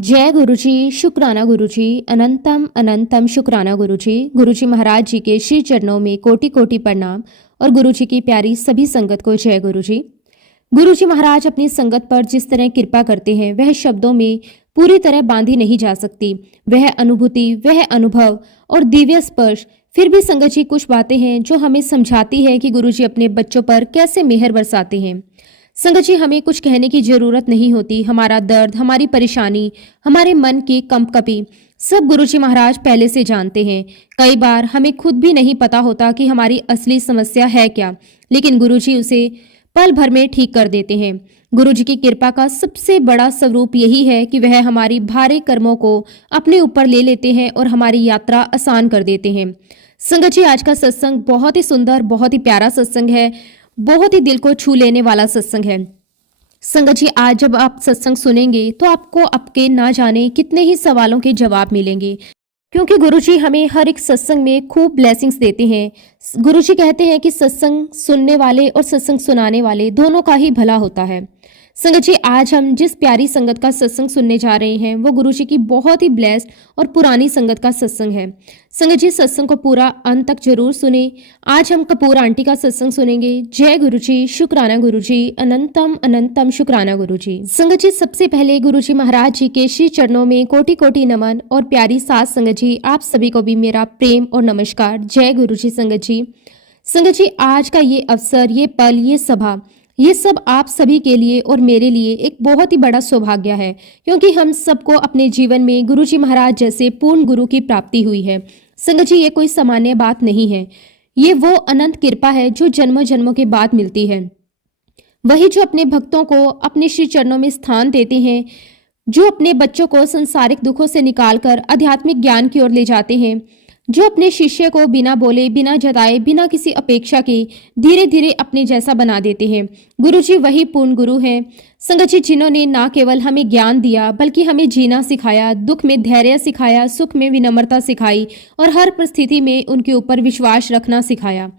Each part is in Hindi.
जय गुरुजी, शुक्राना गुरुजी, अनंतम अनंतम शुक्राना गुरुजी। गुरुजी महाराज जी के श्री चरणों में कोटि कोटि प्रणाम और गुरुजी की प्यारी सभी संगत को जय गुरुजी। गुरुजी महाराज अपनी संगत पर जिस तरह कृपा करते हैं वह शब्दों में पूरी तरह बांधी नहीं जा सकती। वह अनुभूति, वह अनुभव और दिव्य स्पर्श। फिर भी संगत जी कुछ बातें हैं जो हमें समझाती है कि गुरुजी अपने बच्चों पर कैसे मेहर बरसाते हैं। संगत जी, हमें कुछ कहने की जरूरत नहीं होती। हमारा दर्द, हमारी परेशानी, हमारे मन की कंपकपी सब गुरुजी महाराज पहले से जानते हैं। कई बार हमें खुद भी नहीं पता होता कि हमारी असली समस्या है क्या, लेकिन गुरुजी उसे पल भर में ठीक कर देते हैं। गुरुजी की कृपा का सबसे बड़ा स्वरूप यही है कि वह हमारी भारी कर्मों को अपने ऊपर ले लेते हैं और हमारी यात्रा आसान कर देते हैं। संगत जी, आज का सत्संग बहुत ही सुंदर, बहुत ही प्यारा सत्संग है, बहुत ही दिल को छू लेने वाला सत्संग है। संगत जी, आज जब आप सत्संग सुनेंगे तो आपको आपके ना जाने कितने ही सवालों के जवाब मिलेंगे, क्योंकि गुरुजी हमें हर एक सत्संग में खूब ब्लेसिंग्स देते हैं। गुरुजी कहते हैं कि सत्संग सुनने वाले और सत्संग सुनाने वाले दोनों का ही भला होता है। संगत जी, आज हम जिस प्यारी संगत का सत्संग सुनने जा रहे हैं वो गुरुजी की बहुत ही ब्लेस्ड और पुरानी संगत का सत्संग है। संगत जी, सत्संग को पूरा अंत तक जरूर सुने। आज हम कपूर आंटी का सत्संग सुनेंगे। जय गुरुजी, शुक्राना गुरुजी, अनंतम अनंतम शुक्राना गुरुजी। संगत जी, सबसे पहले गुरुजी महाराज जी के श्री चरणों में कोटि कोटि नमन और प्यारी साथ संगत जी, आप सभी को भी मेरा प्रेम और नमस्कार। जय गुरुजी। संगत जी, आज का ये अवसर, ये पल, ये सभा, ये सब आप सभी के लिए और मेरे लिए एक बहुत ही बड़ा सौभाग्य है, क्योंकि हम सबको अपने जीवन में गुरुजी महाराज जैसे पूर्ण गुरु की प्राप्ति हुई है। संगत जी, ये कोई सामान्य बात नहीं है। ये वो अनंत कृपा है जो जन्मों जन्मों के बाद मिलती है। वही जो अपने भक्तों को अपने श्री चरणों में स्थान देते हैं, जो अपने बच्चों को संसारिक दुखों से निकालकर आध्यात्मिक ज्ञान की ओर ले जाते हैं, जो अपने शिष्य को बिना बोले, बिना जताए, बिना किसी अपेक्षा के धीरे धीरे अपने जैसा बना देते हैं। गुरुजी वही पूर्ण गुरु हैं। संगत जी, जिन्होंने ना केवल हमें ज्ञान दिया बल्कि हमें जीना सिखाया, दुख में धैर्य सिखाया, सुख में विनम्रता सिखाई और हर परिस्थिति में उनके ऊपर विश्वास रखना सिखाया।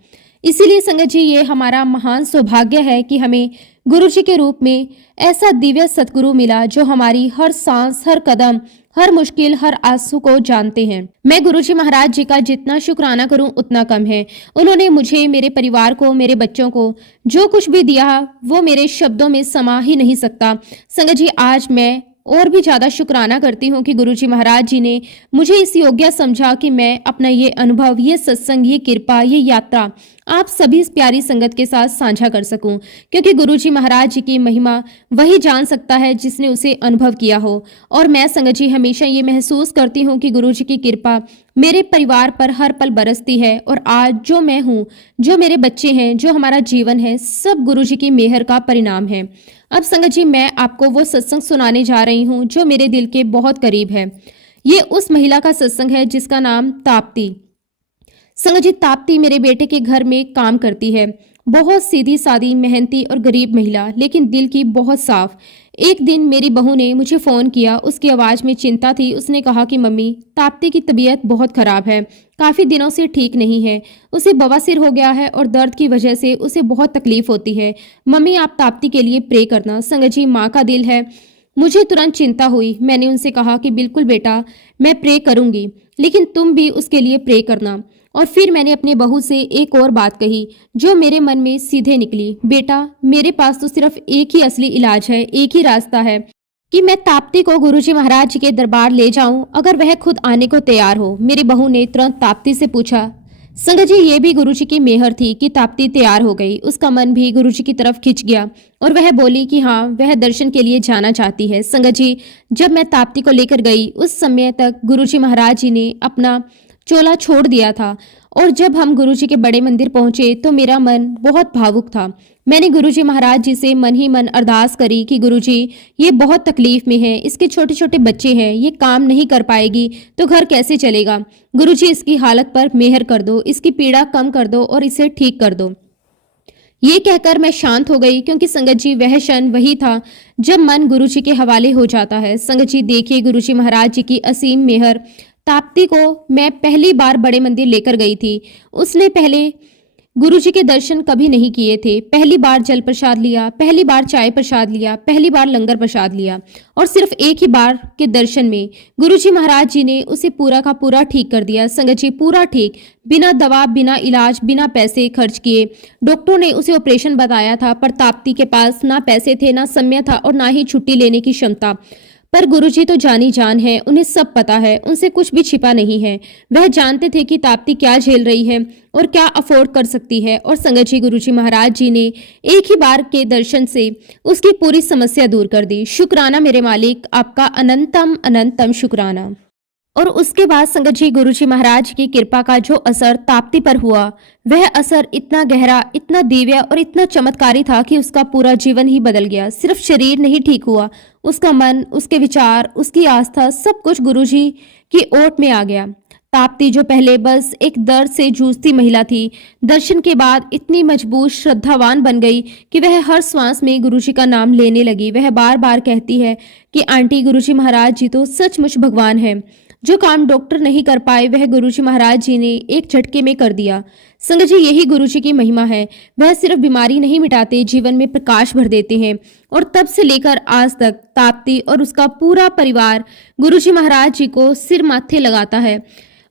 इसीलिए संगत जी, ये हमारा महान सौभाग्य है कि हमें गुरुजी के रूप में ऐसा दिव्य सतगुरु मिला जो हमारी हर सांस, हर कदम, हर मुश्किल, हर आंसू को जानते हैं। मैं गुरुजी महाराज जी का जितना शुक्राना करूं उतना कम है। उन्होंने मुझे, मेरे परिवार को, मेरे बच्चों को जो कुछ भी दिया वो मेरे शब्दों में समा ही नहीं सकता। संगत जी, आज मैं और भी ज्यादा शुक्राना करती हूँ कि गुरुजी महाराज जी ने मुझे इस योग्य समझा कि मैं अपना ये अनुभव, ये सत्संग, ये कृपा, ये यात्रा आप सभी इस प्यारी संगत के साथ साझा कर सकूं, क्योंकि गुरुजी महाराज जी की महिमा वही जान सकता है जिसने उसे अनुभव किया हो। और मैं संगत जी हमेशा ये महसूस करती हूँ कि गुरुजी की कृपा मेरे परिवार पर हर पल बरसती है, और आज जो मैं हूँ, जो मेरे बच्चे हैं, जो हमारा जीवन है, सब गुरुजी की मेहर का परिणाम है। अब संगत जी, मैं आपको वो सत्संग सुनाने जा रही हूँ जो मेरे दिल के बहुत करीब है। ये उस महिला का सत्संग है जिसका नाम ताप्ती। संगत जी, ताप्ती मेरे बेटे के घर में काम करती है। बहुत सीधी सादी, मेहनती और गरीब महिला, लेकिन दिल की बहुत साफ। एक दिन मेरी बहू ने मुझे फ़ोन किया। उसकी आवाज़ में चिंता थी। उसने कहा कि मम्मी, ताप्ती की तबीयत बहुत ख़राब है, काफ़ी दिनों से ठीक नहीं है। उसे बवासीर हो गया है और दर्द की वजह से उसे बहुत तकलीफ होती है। मम्मी, आप ताप्ती के लिए प्रे करना। संगत जी, माँ का दिल है। मुझे तुरंत चिंता हुई। मैंने उनसे कहा कि बिल्कुल बेटा, मैं प्रे करूँगी, लेकिन तुम भी उसके लिए प्रे करना। और फिर मैंने अपनी बहू से एक और बात कही जो मेरे मन में सीधे निकली। बेटा, मेरे पास तो सिर्फ एक ही असली इलाज है, एक ही रास्ता है कि मैं ताप्ती को गुरुजी महाराज जी के दरबार ले जाऊं, अगर वह खुद आने को तैयार हो। मेरी बहू ने तुरंत ताप्ती से पूछा। संगत जी, ये भी गुरुजी की मेहर थी कि ताप्ती तैयार हो गई। उसका मन भी गुरुजी की तरफ खिंच गया और वह बोली कि हाँ, वह दर्शन के लिए जाना चाहती है। संगत जी, जब मैं ताप्ती को लेकर गई, उस समय तक गुरुजी महाराज जी ने अपना चोला छोड़ दिया था, और जब हम गुरुजी के बड़े मंदिर पहुंचे तो मेरा मन बहुत भावुक था। मैंने गुरुजी महाराज जी से मन ही मन अरदास करी कि गुरुजी, ये बहुत तकलीफ में है, इसके छोटे छोटे बच्चे हैं, ये काम नहीं कर पाएगी तो घर कैसे चलेगा। गुरुजी, इसकी हालत पर मेहर कर दो, इसकी पीड़ा कम कर दो और इसे ठीक कर दो। ये कहकर मैं शांत हो गई, क्योंकि संगत जी वह क्षण वही था जब मन गुरुजी के हवाले हो जाता है। संगत जी, देखिए गुरुजी महाराज जी की असीम मेहर। ताप्ती को मैं पहली बार बड़े मंदिर लेकर गई थी। उसने पहले गुरुजी के दर्शन कभी नहीं किए थे। पहली बार जल प्रसाद लिया, पहली बार चाय प्रसाद लिया, पहली बार लंगर प्रसाद लिया और सिर्फ एक ही बार के दर्शन में गुरुजी महाराज जी ने उसे पूरा का पूरा ठीक कर दिया। संगत जी, पूरा ठीक, बिना दवा, बिना इलाज, बिना पैसे खर्च किए। डॉक्टरों ने उसे ऑपरेशन बताया था, पर ताप्ती के पास ना पैसे थे, ना समय था और ना ही छुट्टी लेने की क्षमता। पर गुरुजी तो जानी जान है, उन्हें सब पता है, उनसे कुछ भी छिपा नहीं है। वह जानते थे कि ताप्ती क्या झेल रही है और क्या अफोर्ड कर सकती है। और संगत जी, गुरुजी महाराज जी ने एक ही बार के दर्शन से उसकी पूरी समस्या दूर कर दी। शुक्राना मेरे मालिक, आपका अनंतम अनंतम शुक्राना। और उसके बाद संगत जी, गुरुजी महाराज की कृपा का जो असर ताप्ती पर हुआ, वह असर इतना गहरा, इतना दिव्य और इतना चमत्कारी था कि उसका पूरा जीवन ही बदल गया। सिर्फ शरीर नहीं ठीक हुआ, उसका मन, उसके विचार, उसकी आस्था, सब कुछ गुरुजी की ओट में आ गया। ताप्ती, जो पहले बस एक दर्द से जूझती महिला थी, दर्शन के बाद इतनी मजबूत, श्रद्धावान बन गई कि वह हर श्वास में गुरुजी का नाम लेने लगी। वह बार बार कहती है कि आंटी, गुरुजी महाराज जी तो सचमुच भगवान है। जो काम डॉक्टर नहीं कर पाए, वह गुरुजी महाराज जी ने एक झटके में कर दिया। संगत जी, यही गुरुजी की महिमा है। वह सिर्फ बीमारी नहीं मिटाते, जीवन में प्रकाश भर देते हैं। और तब से लेकर आज तक ताप्ती और उसका पूरा परिवार गुरुजी महाराज जी को सिर माथे लगाता है।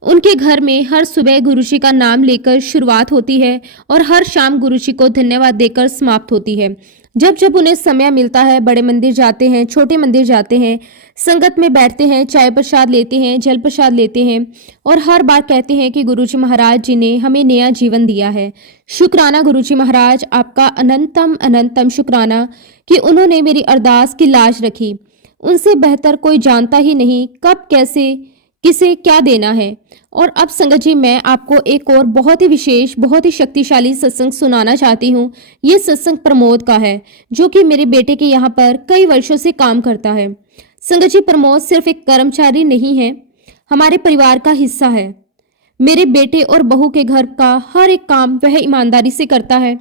उनके घर में हर सुबह गुरुजी का नाम लेकर शुरुआत होती है और हर शाम गुरुजी को धन्यवाद देकर समाप्त होती है। जब जब उन्हें समय मिलता है, बड़े मंदिर जाते हैं, छोटे मंदिर जाते हैं, संगत में बैठते हैं, चाय प्रसाद लेते हैं, जल प्रसाद लेते हैं और हर बार कहते हैं कि गुरुजी महाराज जी ने हमें नया जीवन दिया है। शुक्राना गुरुजी महाराज, आपका अनंतम अनंतम शुक्राना कि उन्होंने मेरी अरदास की लाज रखी। उनसे बेहतर कोई जानता ही नहीं कब, कैसे, किसे क्या देना है। और अब संगत जी, मैं आपको एक और बहुत ही विशेष, बहुत ही शक्तिशाली सत्संग सुनाना चाहती हूँ। ये सत्संग प्रमोद का है, जो कि मेरे बेटे के यहाँ पर कई वर्षों से काम करता है। संगत जी, प्रमोद सिर्फ एक कर्मचारी नहीं है, हमारे परिवार का हिस्सा है। मेरे बेटे और बहू के घर का हर एक काम वह ईमानदारी से करता है।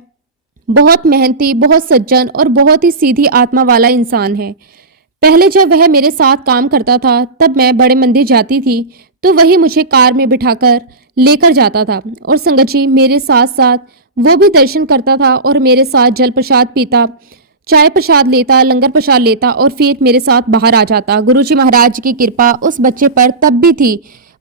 बहुत मेहनती, बहुत सज्जन और बहुत ही सीधी आत्मा वाला इंसान है। पहले जब वह मेरे साथ काम करता था, तब मैं बड़े मंदिर जाती थी तो वही मुझे कार में बिठाकर लेकर जाता था। और संगत जी, मेरे साथ साथ वो भी दर्शन करता था और मेरे साथ जल प्रसाद पीता, चाय प्रसाद लेता, लंगर प्रसाद लेता और फिर मेरे साथ बाहर आ जाता। गुरुजी महाराज की कृपा उस बच्चे पर तब भी थी,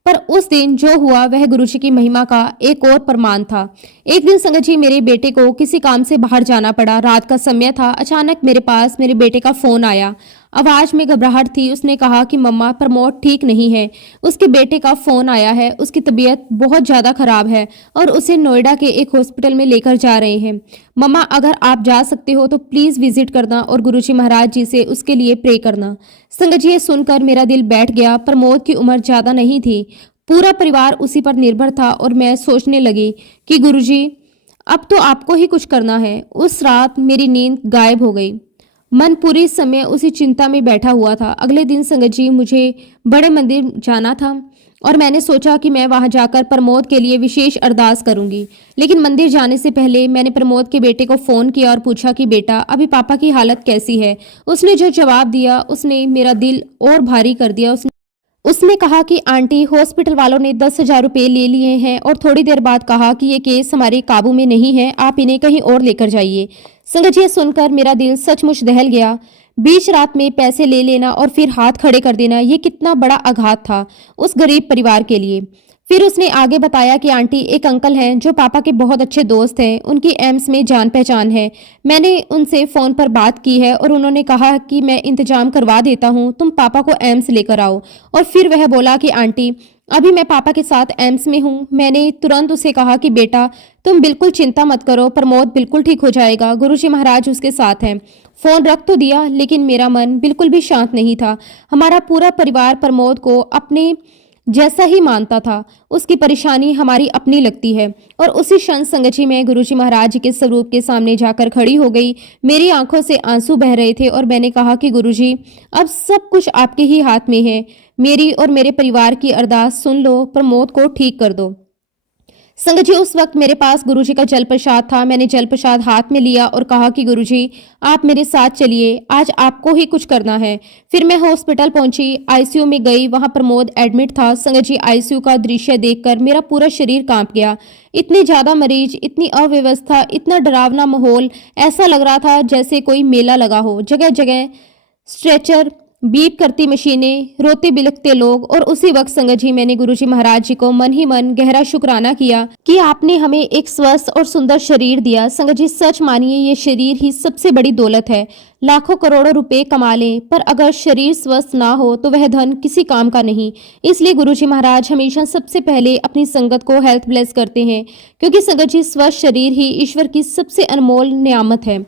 पर उस दिन जो हुआ वह गुरुजी की महिमा का एक और प्रमाण था। एक दिन संगत जी, मेरे बेटे को किसी काम से बाहर जाना पड़ा। रात का समय था। अचानक मेरे पास मेरे बेटे का फोन आया। आवाज में घबराहट थी। उसने कहा कि मम्मा, प्रमोद ठीक नहीं है। उसके बेटे का फोन आया है, उसकी तबीयत बहुत ज्यादा खराब है और उसे नोएडा के एक हॉस्पिटल में लेकर जा रहे हैं। मम्मा, अगर आप जा सकते हो तो प्लीज विजिट करना और गुरुजी महाराज जी से उसके लिए प्रे करना। संगत जी, ये सुनकर मेरा दिल बैठ गया। प्रमोद की उम्र ज्यादा नहीं थी, पूरा परिवार उसी पर निर्भर था और मैं सोचने लगी कि गुरुजी, अब तो आपको ही कुछ करना है। उस रात मेरी नींद गायब हो गई। मन पूरी समय उसी चिंता में बैठा हुआ था। अगले दिन संगत जी, मुझे बड़े मंदिर जाना था और मैंने सोचा कि मैं वहां जाकर प्रमोद के लिए विशेष अरदास करूंगी। लेकिन मंदिर जाने से पहले मैंने प्रमोद के बेटे को फोन किया और पूछा कि बेटा, अभी पापा की हालत कैसी है। उसने जो जवाब दिया, उसने मेरा दिल और भारी कर दिया। उसने कहा कि आंटी, हॉस्पिटल वालों ने 10,000 रुपये ले लिए हैं और थोड़ी देर बाद कहा कि ये केस हमारे काबू में नहीं है, आप इन्हें कहीं और लेकर जाइए। संगत जी, सुनकर मेरा दिल सचमुच दहल गया। बीच रात में पैसे ले लेना और फिर हाथ खड़े कर देना, ये कितना बड़ा आघात था उस गरीब परिवार के लिए। फिर उसने आगे बताया कि आंटी, एक अंकल हैं जो पापा के बहुत अच्छे दोस्त हैं, उनकी एम्स में जान पहचान है। मैंने उनसे फ़ोन पर बात की है और उन्होंने कहा कि मैं इंतजाम करवा देता हूँ, तुम पापा को एम्स लेकर आओ। और फिर वह बोला कि आंटी, अभी मैं पापा के साथ एम्स में हूँ। मैंने तुरंत उसे कहा कि बेटा, तुम बिल्कुल चिंता मत करो, प्रमोद बिल्कुल ठीक हो जाएगा, गुरुजी महाराज उसके साथ हैं। फ़ोन रख तो दिया, लेकिन मेरा मन बिल्कुल भी शांत नहीं था। हमारा पूरा परिवार प्रमोद को अपने जैसा ही मानता था। उसकी परेशानी हमारी अपनी लगती है। और उसी क्षण संगत जी, मैं गुरुजी महाराज के स्वरूप के सामने जाकर खड़ी हो गई। मेरी आंखों से आंसू बह रहे थे और मैंने कहा कि गुरुजी, अब सब कुछ आपके ही हाथ में है। मेरी और मेरे परिवार की अरदास सुन लो, प्रमोद को ठीक कर दो। संगत जी, उस वक्त मेरे पास गुरुजी का जल प्रसाद था। मैंने जल प्रसाद हाथ में लिया और कहा कि गुरुजी, आप मेरे साथ चलिए, आज आपको ही कुछ करना है। फिर मैं हॉस्पिटल पहुंची, आईसीयू में गई। वहां प्रमोद एडमिट था। संगत जी, आईसीयू का दृश्य देखकर मेरा पूरा शरीर कांप गया। इतने ज्यादा मरीज, इतनी अव्यवस्था, इतना डरावना माहौल। ऐसा लग रहा था जैसे कोई मेला लगा हो। जगह जगह स्ट्रेचर, बीप करती मशीनें, रोते बिलखते लोग। और उसी वक्त संगत जी, मैंने गुरुजी महाराज जी को मन ही मन गहरा शुक्राना किया कि आपने हमें एक स्वस्थ और सुंदर शरीर दिया। संगत जी, सच मानिए, ये शरीर ही सबसे बड़ी दौलत है। लाखों करोड़ों रुपए कमा लें, पर अगर शरीर स्वस्थ ना हो तो वह धन किसी काम का नहीं। इसलिए गुरुजी महाराज हमेशा सबसे पहले अपनी संगत को हेल्थ ब्लेस करते हैं, क्योंकि संगत जी, स्वस्थ शरीर ही ईश्वर की सबसे अनमोल नियामत है।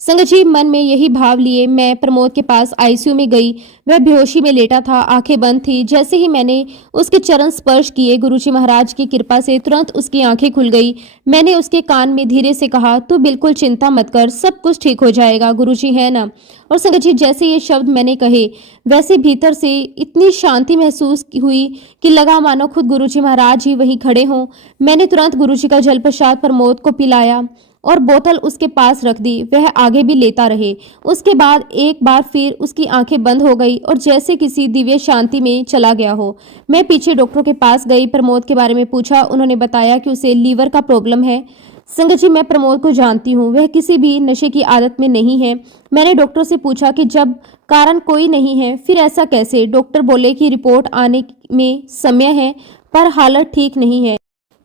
संगत जी, मन में यही भाव लिए मैं प्रमोद के पास आईसीयू में गई। वह बेहोशी में लेटा था, आंखें बंद थी। जैसे ही मैंने उसके चरण स्पर्श किए, गुरुजी महाराज की कृपा से तुरंत उसकी आंखें खुल गई। मैंने उसके कान में धीरे से कहा, तू बिल्कुल चिंता मत कर, सब कुछ ठीक हो जाएगा, गुरुजी है ना। और संगत जी, जैसे ये शब्द मैंने कहे, वैसे भीतर से इतनी शांति महसूस हुई कि लगा मानो खुद गुरुजी महाराज ही वहीं खड़े हों। मैंने तुरंत गुरुजी का जल प्रसाद प्रमोद को पिलाया और बोतल उसके पास रख दी। वह आगे भी लेता रहे। उसके बाद एक बार फिर उसकी आंखें बंद हो गई और जैसे किसी दिव्य शांति में चला गया हो। मैं पीछे डॉक्टरों के पास गई, प्रमोद के बारे में पूछा। उन्होंने बताया कि उसे लीवर का प्रॉब्लम है। संगत जी, मैं प्रमोद को जानती हूँ, वह किसी भी नशे की आदत में नहीं है। मैंने डॉक्टर से पूछा कि जब कारण कोई नहीं है फिर ऐसा कैसे। डॉक्टर बोले कि रिपोर्ट आने में समय है, पर हालत ठीक नहीं है।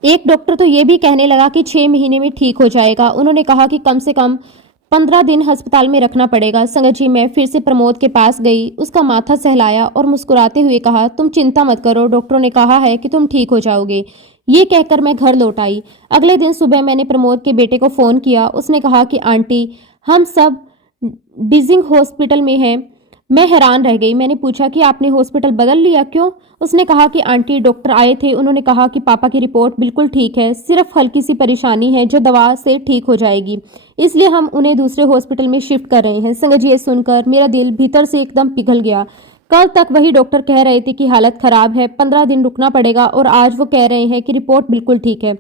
एक डॉक्टर तो ये भी कहने लगा कि 6 महीने में ठीक हो जाएगा। उन्होंने कहा कि कम से कम 15 दिन अस्पताल में रखना पड़ेगा। संगत जी, मैं फिर से प्रमोद के पास गई, उसका माथा सहलाया और मुस्कुराते हुए कहा, तुम चिंता मत करो, डॉक्टरों ने कहा है कि तुम ठीक हो जाओगे। ये कहकर मैं घर लौट आई। अगले दिन सुबह मैंने प्रमोद के बेटे को फ़ोन किया। उसने कहा कि आंटी, हम सब डिजिंग हॉस्पिटल में हैं। मैं हैरान रह गई। मैंने पूछा कि आपने हॉस्पिटल बदल लिया, क्यों? उसने कहा कि आंटी, डॉक्टर आए थे, उन्होंने कहा कि पापा की रिपोर्ट बिल्कुल ठीक है, सिर्फ हल्की सी परेशानी है जो दवा से ठीक हो जाएगी, इसलिए हम उन्हें दूसरे हॉस्पिटल में शिफ्ट कर रहे हैं। संगत जी, ये सुनकर मेरा दिल भीतर से एकदम पिघल गया। कल तक वही डॉक्टर कह रहे थे कि हालत खराब है, 15 दिन रुकना पड़ेगा, और आज वो कह रहे हैं कि रिपोर्ट बिल्कुल ठीक है।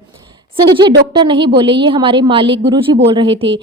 संगत जी, डॉक्टर नहीं बोले, ये हमारे मालिक गुरुजी बोल रहे थे।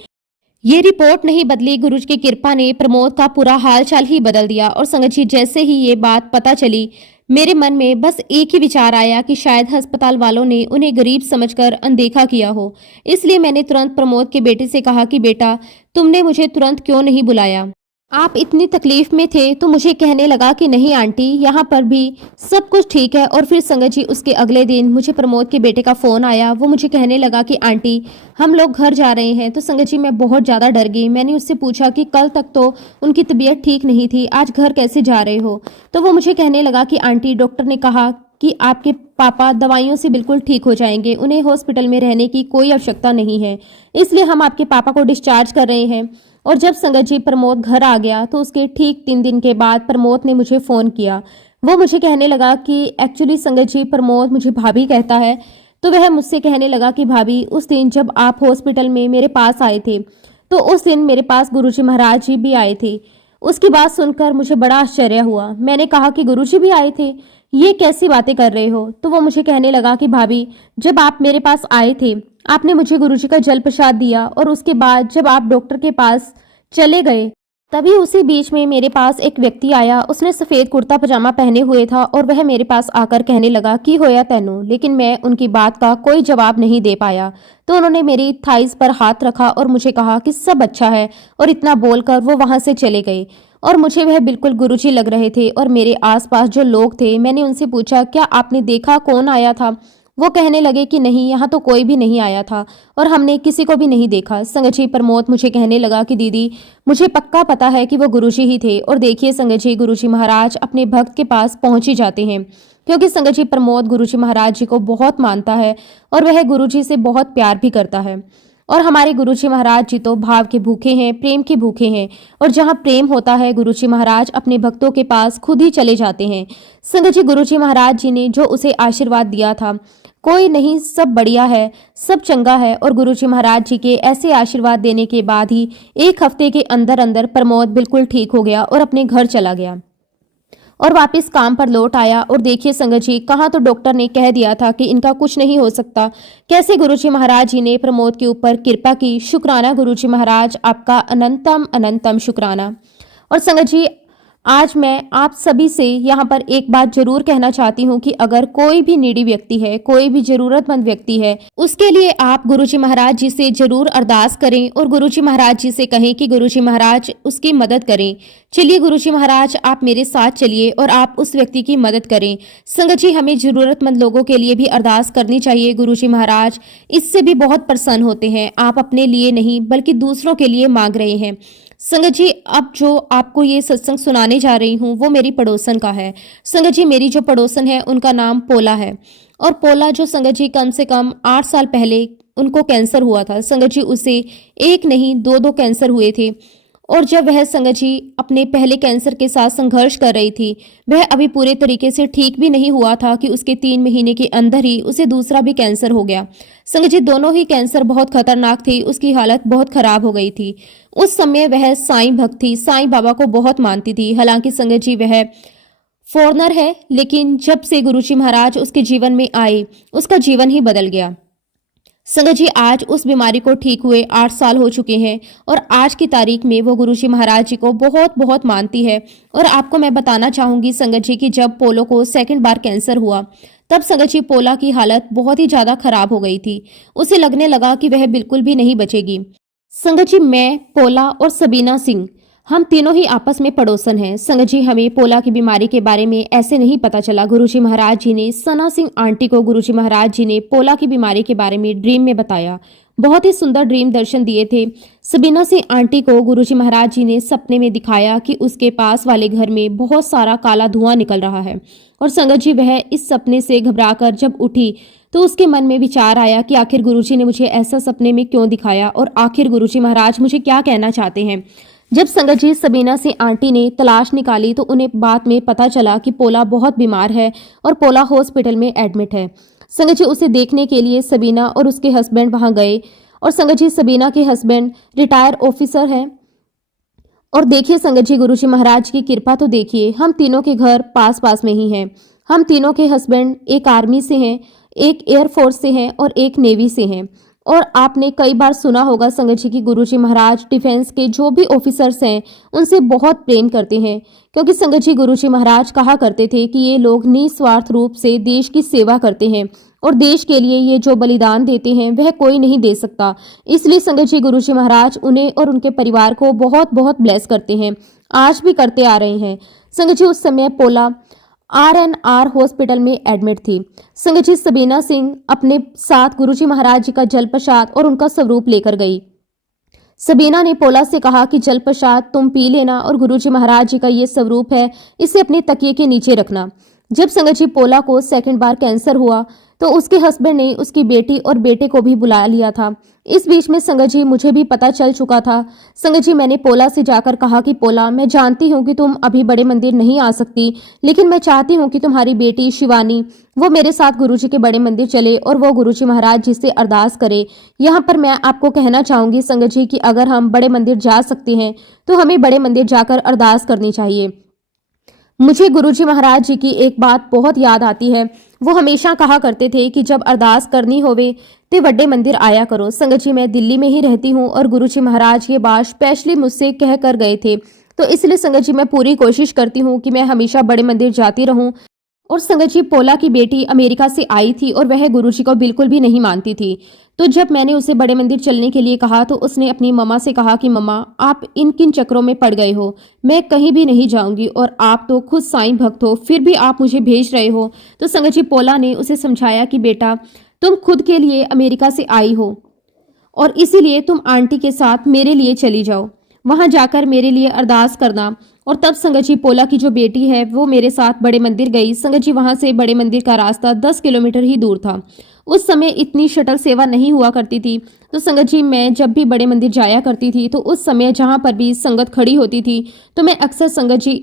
ये रिपोर्ट नहीं बदली, गुरुजी की कृपा ने प्रमोद का पूरा हाल चाल ही बदल दिया। और संगत जी, जैसे ही ये बात पता चली, मेरे मन में बस एक ही विचार आया कि शायद अस्पताल वालों ने उन्हें गरीब समझकर अनदेखा किया हो। इसलिए मैंने तुरंत प्रमोद के बेटे से कहा कि बेटा, तुमने मुझे तुरंत क्यों नहीं बुलाया? आप इतनी तकलीफ में थे। तो मुझे कहने लगा कि नहीं आंटी, यहाँ पर भी सब कुछ ठीक है। और फिर संगत जी, उसके अगले दिन मुझे प्रमोद के बेटे का फ़ोन आया। वो मुझे कहने लगा कि आंटी, हम लोग घर जा रहे हैं। तो संगत जी, मैं बहुत ज़्यादा डर गई। मैंने उससे पूछा कि कल तक तो उनकी तबीयत ठीक नहीं थी, आज घर कैसे जा रहे हो? तो वो मुझे कहने लगा कि आंटी, डॉक्टर ने कहा कि आपके पापा दवाइयों से बिल्कुल ठीक हो जाएंगे, उन्हें हॉस्पिटल में रहने की कोई आवश्यकता नहीं है, इसलिए हम आपके पापा को डिस्चार्ज कर रहे हैं। और जब संगत जी, प्रमोद घर आ गया तो उसके ठीक 3 दिन के बाद प्रमोद ने मुझे फ़ोन किया। वो मुझे कहने लगा कि एक्चुअली संगत जी, प्रमोद मुझे भाभी कहता है। तो वह मुझसे कहने लगा कि भाभी, उस दिन जब आप हॉस्पिटल में मेरे पास आए थे, तो उस दिन मेरे पास गुरुजी महाराज जी भी आए थे। उसकी बात सुनकर मुझे बड़ा आश्चर्य हुआ। मैंने कहा कि गुरुजी भी आए थे, ये कैसी बातें कर रहे हो? तो वो मुझे कहने लगा कि भाभी, जब आप मेरे पास आए थे, आपने मुझे गुरुजी का जल प्रसाद दिया, और उसके बाद जब आप डॉक्टर के पास चले गए, तभी उसी बीच में मेरे पास एक व्यक्ति आया। उसने सफ़ेद कुर्ता पजामा पहने हुए था और वह मेरे पास आकर कहने लगा कि होया तैनू। लेकिन मैं उनकी बात का कोई जवाब नहीं दे पाया। तो उन्होंने मेरी थाइस पर हाथ रखा और मुझे कहा कि सब अच्छा है, और इतना बोलकर वो वहाँ से चले गए। और मुझे वह बिल्कुल गुरुजी लग रहे थे। और मेरे आसपास जो लोग थे, मैंने उनसे पूछा, क्या आपने देखा कौन आया था? वो कहने लगे कि नहीं, यहाँ तो कोई भी नहीं आया था और हमने किसी को भी नहीं देखा। संगत जी, प्रमोद मुझे कहने लगा कि दीदी, मुझे पक्का पता है कि वो गुरुजी ही थे। और देखिए संगत जी, गुरुजी महाराज अपने भक्त के पास पहुंच ही जाते हैं, क्योंकि संगत जी, प्रमोद गुरुजी महाराज जी को बहुत मानता है और वह गुरुजी से बहुत प्यार भी करता है। और हमारे गुरुजी महाराज जी तो भाव के भूखे हैं, प्रेम के भूखे हैं, और जहाँ प्रेम होता है, गुरुजी महाराज अपने भक्तों के पास खुद ही चले जाते हैं। संगत जी, गुरुजी महाराज जी ने जो उसे आशीर्वाद दिया था, कोई नहीं, सब बढ़िया है, सब चंगा है। और गुरुजी महाराज जी के ऐसे आशीर्वाद देने के बाद ही 1 हफ्ते के अंदर अंदर प्रमोद बिल्कुल ठीक हो गया और अपने घर चला गया। और वापस काम पर लौट आया। और देखिए संगत जी, कहाँ तो डॉक्टर ने कह दिया था कि इनका कुछ नहीं हो सकता, कैसे गुरुजी महाराज जी ने प्रमोद के ऊपर कृपा की। शुक्राना गुरुजी महाराज, आपका अनंतम अनंतम शुक्राना। और संगत जी, आज मैं आप सभी से यहाँ पर एक बात जरूर कहना चाहती हूँ कि अगर कोई भी नीडी व्यक्ति है, कोई भी जरूरतमंद व्यक्ति है, उसके लिए आप गुरुजी महाराज जी से जरूर अरदास करें और गुरुजी महाराज जी से कहें कि गुरुजी महाराज उसकी मदद करें। चलिए गुरुजी महाराज, आप मेरे साथ चलिए और आप उस व्यक्ति की मदद करें। संगत जी, हमें जरूरतमंद लोगों के लिए भी अरदास करनी चाहिए। गुरुजी महाराज इससे भी बहुत प्रसन्न होते हैं। आप अपने लिए नहीं बल्कि दूसरों के लिए मांग रहे हैं। संगत जी, अब जो आपको ये सत्संग सुनाने जा रही हूँ वो मेरी पड़ोसन का है। संगत जी, मेरी जो पड़ोसन है उनका नाम पोला है। और पोला जो संगत जी, कम से कम 8 साल पहले उनको कैंसर हुआ था। संगत जी, उसे एक नहीं दो कैंसर हुए थे। और जब वह संगत जी अपने पहले कैंसर के साथ संघर्ष कर रही थी, वह अभी पूरे तरीके से ठीक भी नहीं हुआ था कि उसके 3 महीने के अंदर ही उसे दूसरा भी कैंसर हो गया। संगत जी, दोनों ही कैंसर बहुत खतरनाक थी, उसकी हालत बहुत खराब हो गई थी। उस समय वह साईं भक्त थी, साईं बाबा को बहुत मानती थी। हालांकि संगत जी वह फॉरेनर है, लेकिन जब से गुरुजी महाराज उसके जीवन में आए, उसका जीवन ही बदल गया। संगत जी, आज उस बीमारी को ठीक हुए 8 साल हो चुके हैं और आज की तारीख में वो गुरुजी महाराज जी को बहुत बहुत मानती है। और आपको मैं बताना चाहूंगी संगत जी कि जब पोलो को सेकंड बार कैंसर हुआ, तब संगत जी पोला की हालत बहुत ही ज्यादा खराब हो गई थी। उसे लगने लगा कि वह बिल्कुल भी नहीं बचेगी। संगत जी, मैं, पोला और सबीना सिंह, हम तीनों ही आपस में पड़ोसन हैं। संगत जी, हमें पोला की बीमारी के बारे में ऐसे नहीं पता चला। गुरुजी महाराज जी ने सना सिंह आंटी को गुरुजी महाराज जी ने पोला की बीमारी के बारे में ड्रीम में बताया। बहुत ही सुंदर ड्रीम दर्शन दिए थे। सबीना सिंह आंटी को गुरुजी महाराज जी ने सपने में दिखाया कि उसके पास वाले घर में बहुत सारा काला धुआं निकल रहा है। और संगत जी, वह इस सपने से घबराकर जब उठी तो उसके मन में विचार आया कि आखिर गुरुजी ने मुझे ऐसा सपने में क्यों दिखाया और आखिर गुरुजी महाराज मुझे क्या कहना चाहते हैं। जब संगत जी सबीना सिंह आंटी ने तलाश निकाली तो उन्हें बाद में पता चला कि पोला बहुत बीमार है और पोला हॉस्पिटल में एडमिट है। संगत जी, उसे देखने के लिए सबीना और उसके हस्बैंड वहां गए। और संगत जी, सबीना के हस्बैंड रिटायर ऑफिसर हैं। और देखिए संगत जी, गुरुजी महाराज की कृपा तो देखिए, हम तीनों के घर पास पास में ही हैं। हम तीनों के हस्बैंड एक आर्मी से हैं, एक एयरफोर्स से हैं और एक नेवी से हैं। और आपने कई बार सुना होगा संगत जी की गुरुजी महाराज डिफेंस के जो भी ऑफिसर्स हैं उनसे बहुत प्रेम करते हैं, क्योंकि संगत जी गुरुजी महाराज कहा करते थे कि ये लोग निस्वार्थ रूप से देश की सेवा करते हैं और देश के लिए ये जो बलिदान देते हैं वह कोई नहीं दे सकता। इसलिए संगत जी गुरुजी महाराज उन्हें और उनके परिवार को बहुत बहुत ब्लेस करते हैं, आज भी करते आ रहे हैं। संगत जी, उस समय पोला RNR हॉस्पिटल में एडमिट थी। संगत जी, सबीना सिंह अपने साथ गुरुजी महाराज जी का जल प्रसाद और उनका स्वरूप लेकर गई। सबीना ने पोला से कहा कि जल प्रसाद तुम पी लेना और गुरुजी महाराज जी का ये स्वरूप है, इसे अपने तकिए के नीचे रखना। जब संगत जी पोला को सेकंड बार कैंसर हुआ तो उसके हस्बैंड ने उसकी बेटी और बेटे को भी बुला लिया था। इस बीच में संगत जी मुझे भी पता चल चुका था। संगत जी, मैंने पोला से जाकर कहा कि पोला, मैं जानती हूँ कि तुम अभी बड़े मंदिर नहीं आ सकती, लेकिन मैं चाहती हूँ कि तुम्हारी बेटी शिवानी वो मेरे साथ गुरुजी के बड़े मंदिर चले और वो गुरुजी महाराज जी से अरदास करे। यहाँ पर मैं आपको कहना चाहूंगी संगत जी कि अगर हम बड़े मंदिर जा सकते हैं तो हमें बड़े मंदिर जाकर अरदास करनी चाहिए। मुझे गुरुजी महाराज जी की एक बात बहुत याद आती है। वो हमेशा कहा करते थे कि जब अरदास करनी होवे ते वड्डे मंदिर आया करो। संगत जी, मैं दिल्ली में ही रहती हूँ और गुरुजी महाराज ये बात स्पेशली मुझसे कह कर गए थे, तो इसलिए संगत जी मैं पूरी कोशिश करती हूँ कि मैं हमेशा बड़े मंदिर जाती रहूँ। और संगत जी, पोला की बेटी अमेरिका से आई थी और वह गुरुजी को बिल्कुल भी नहीं मानती थी। तो जब मैंने उसे बड़े मंदिर चलने के लिए कहा तो उसने अपनी मम्मा से कहा कि मम्मा, आप इन किन चक्रों में पड़ गए हो, मैं कहीं भी नहीं जाऊंगी और आप तो खुद साईं भक्त हो, फिर भी आप मुझे भेज रहे हो। तो संगत जी, पोला ने उसे समझाया कि बेटा, तुम खुद के लिए अमेरिका से आई हो और इसीलिए तुम आंटी के साथ मेरे लिए चली जाओ, वहां जाकर मेरे लिए अरदास करना। और तब संगत जी पोला की जो बेटी है वो मेरे साथ बड़े मंदिर गई। संगत जी, वहां से बड़े मंदिर का रास्ता 10 किलोमीटर ही दूर था। उस समय इतनी शटल सेवा नहीं हुआ करती थी, तो संगत जी मैं जब भी बड़े मंदिर जाया करती थी तो उस समय जहां पर भी संगत खड़ी होती थी तो मैं अक्सर संगत जी,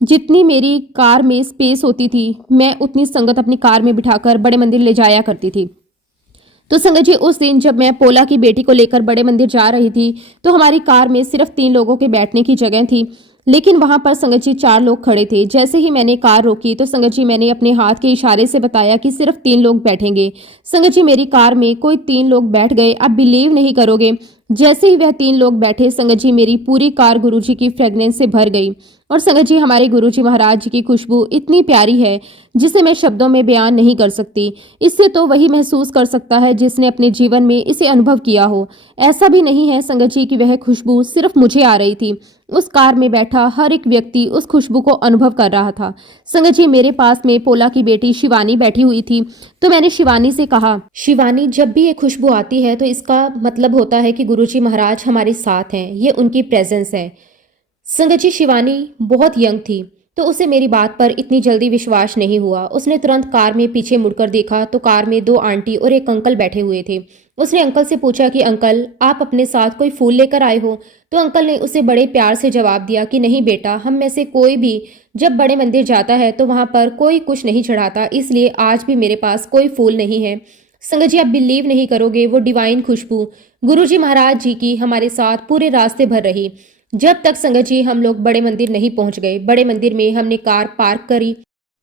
जितनी मेरी कार में स्पेस होती थी, मैं उतनी संगत अपनी कार में बिठाकर बड़े मंदिर ले जाया करती थी। तो संगत जी, उस दिन जब मैं पोला की बेटी को लेकर बड़े मंदिर जा रही थी तो हमारी कार में सिर्फ 3 लोगों के बैठने की जगह थी। लेकिन वहां पर संगत जी 4 लोग खड़े थे। जैसे ही मैंने कार रोकी तो संगत जी मैंने अपने हाथ के इशारे से बताया कि सिर्फ 3 लोग बैठेंगे। संगत जी मेरी कार में कोई 3 लोग बैठ गए। आप बिलीव नहीं करोगे, जैसे ही वह 3 लोग बैठे संगत जी मेरी पूरी कार गुरुजी की फ्रेग्रेंस से भर गई। और संगत जी हमारे गुरुजी महाराज जी की खुशबू इतनी प्यारी है जिसे मैं शब्दों में बयान नहीं कर सकती। इससे तो वही महसूस कर सकता है जिसने अपने जीवन में इसे अनुभव किया हो। ऐसा भी नहीं है संगत जी की वह खुशबू सिर्फ मुझे आ रही थी, उस कार में बैठा हर एक व्यक्ति उस खुशबू को अनुभव कर रहा था। संगत जी मेरे पास में पोला की बेटी शिवानी बैठी हुई थी, तो मैंने शिवानी से कहा, शिवानी जब भी ये खुशबू आती है तो इसका मतलब होता है कि गुरुजी महाराज हमारे साथ हैं, ये उनकी प्रेजेंस है। संगत जी शिवानी बहुत यंग थी, तो उसे मेरी बात पर इतनी जल्दी विश्वास नहीं हुआ। उसने तुरंत कार में पीछे मुड़कर देखा तो कार में 2 आंटी और एक अंकल बैठे हुए थे। उसने अंकल से पूछा कि अंकल आप अपने साथ कोई फूल लेकर आए हो? तो अंकल ने उसे बड़े प्यार से जवाब दिया कि नहीं बेटा, हम में से कोई भी जब बड़े मंदिर जाता है तो वहां पर कोई कुछ नहीं चढ़ाता, इसलिए आज भी मेरे पास कोई फूल नहीं है। संगत जी आप बिलीव नहीं करोगे, वो डिवाइन खुशबू गुरुजी महाराज जी की हमारे साथ पूरे रास्ते भर रही। जब तक संगत जी हम लोग बड़े मंदिर नहीं पहुंच गए, बड़े मंदिर में हमने कार पार्क करी,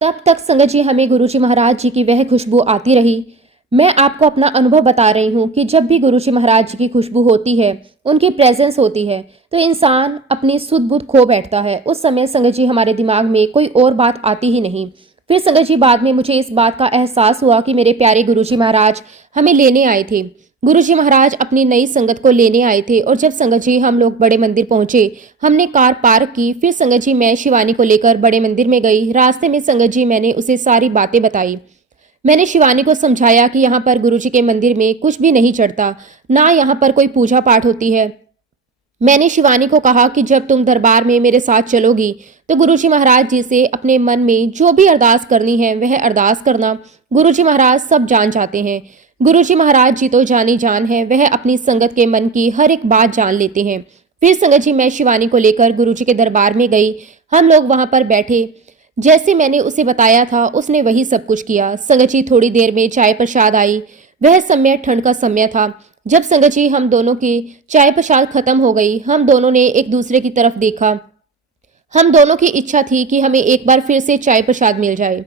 तब तक संगत जी हमें गुरुजी महाराज जी की वह खुशबू आती रही। मैं आपको अपना अनुभव बता रही हूँ कि जब भी गुरुजी महाराज जी की खुशबू होती है, उनकी प्रेजेंस होती है, तो इंसान अपनी सुध बुध खो बैठता है। उस समय संगत जी हमारे दिमाग में कोई और बात आती ही नहीं। फिर संगत जी बाद में मुझे इस बात का एहसास हुआ कि मेरे प्यारे गुरुजी महाराज हमें लेने आए थे। गुरुजी महाराज अपनी नई संगत को लेने आए थे और जब संगत जी हम लोग बड़े मंदिर पहुंचे, हमने कार पार्क की। फिर संगत जी मैं शिवानी को लेकर बड़े मंदिर में गई। रास्ते में संगत जी मैंने उसे सारी बातें बताई। मैंने शिवानी को समझाया कि यहाँ पर गुरुजी के मंदिर में कुछ भी नहीं चढ़ता, ना यहाँ पर कोई पूजा पाठ होती है। मैंने शिवानी को कहा कि जब तुम दरबार में मेरे साथ चलोगी तो गुरुजी महाराज जी से अपने मन में जो भी अरदास करनी है वह अरदास करना। गुरुजी महाराज सब जान जाते हैं। गुरुजी महाराज जी तो जानी जान है, वह अपनी संगत के मन की हर एक बात जान लेते हैं। फिर संगत जी मैं शिवानी को लेकर गुरुजी के दरबार में गई। हम लोग वहां पर बैठे। जैसे मैंने उसे बताया था उसने वही सब कुछ किया। संगत जी थोड़ी देर में चाय प्रसाद आई। वह समय ठंड का समय था। जब संगत जी हम दोनों की चाय प्रसाद खत्म हो गई, हम दोनों ने एक दूसरे की तरफ देखा। हम दोनों की इच्छा थी कि हमें एक बार फिर से चाय प्रसाद मिल जाए।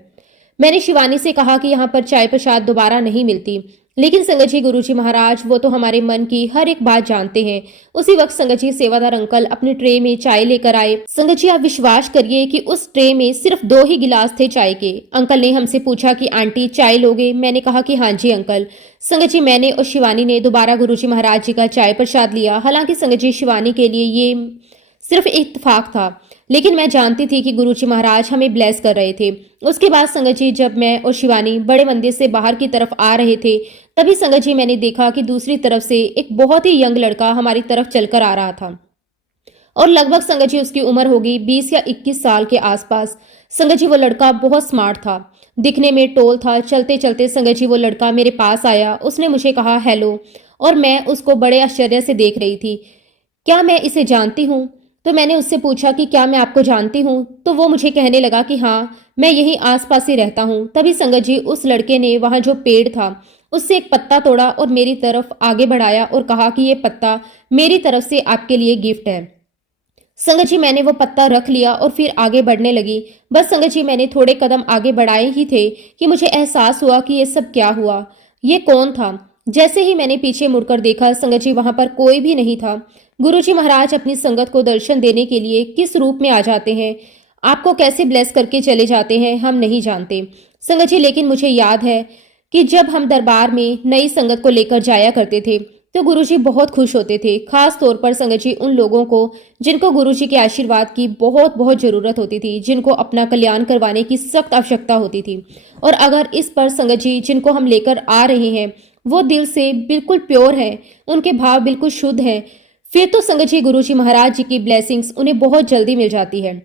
मैंने शिवानी से कहा कि यहाँ पर चाय प्रसाद दोबारा नहीं मिलती, लेकिन संगत जी गुरुजी महाराज वो तो हमारे मन की हर एक बात जानते हैं। उसी वक्त संगत जी सेवादार अंकल अपनी ट्रे में चाय लेकर आए। संगत जी आप विश्वास करिए कि उस ट्रे में सिर्फ 2 ही गिलास थे चाय के। अंकल ने हमसे पूछा कि आंटी चाय लोगे? मैंने कहा कि हाँ जी अंकल। संगत जी मैंने और शिवानी ने दोबारा गुरुजी महाराज जी का चाय प्रसाद लिया। हालांकि संगत जी शिवानी के लिए ये सिर्फ इत्तेफाक था, लेकिन मैं जानती थी कि गुरुजी महाराज हमें ब्लेस कर रहे थे। उसके बाद संगत जी जब मैं और शिवानी बड़े मंदिर से बाहर की तरफ आ रहे थे, तभी संगत जी मैंने देखा कि दूसरी तरफ से एक बहुत ही यंग लड़का हमारी तरफ चलकर आ रहा था और लगभग संगत जी उसकी उम्र होगी 20 या 21 साल के आसपास। संगत जी वो लड़का बहुत स्मार्ट था, दिखने में टोल था। चलते चलते संगत जी वो लड़का मेरे पास आया। उसने मुझे कहा हेलो, और मैं उसको बड़े आश्चर्य से देख रही थी। क्या मैं इसे जानती हूँ? तो मैंने उससे पूछा कि क्या मैं आपको जानती हूँ? तो वो मुझे कहने लगा कि हाँ मैं यहीं आसपास ही रहता हूँ। तभी संगत जी उस लड़के ने वहाँ जो पेड़ था उससे एक पत्ता तोड़ा और मेरी तरफ आगे बढ़ाया और कहा कि ये पत्ता मेरी तरफ से आपके लिए गिफ्ट है। संगत जी मैंने वो पत्ता रख लिया और फिर आगे बढ़ने लगी। बस संगत जी मैंने थोड़े कदम आगे बढ़ाए ही थे कि मुझे एहसास हुआ कि ये सब क्या हुआ, ये कौन था। जैसे ही मैंने पीछे मुड़कर देखा संगत जी वहां पर कोई भी नहीं था। गुरुजी महाराज अपनी संगत को दर्शन देने के लिए किस रूप में आ जाते हैं, आपको कैसे ब्लेस करके चले जाते हैं, हम नहीं जानते संगत जी। लेकिन मुझे याद है कि जब हम दरबार में नई संगत को लेकर जाया करते थे तो गुरुजी बहुत खुश होते थे। खास तौर पर संगत जी उन लोगों को जिनको गुरुजी के आशीर्वाद की बहुत बहुत जरूरत होती थी, जिनको अपना कल्याण करवाने की सख्त आवश्यकता होती थी। और अगर इस पर संगत जी जिनको हम लेकर आ रहे हैं वो दिल से बिल्कुल प्योर है, उनके भाव बिल्कुल शुद्ध हैं, फिर तो संगत जी गुरुजी महाराज जी की ब्लेसिंग्स उन्हें बहुत जल्दी मिल जाती है।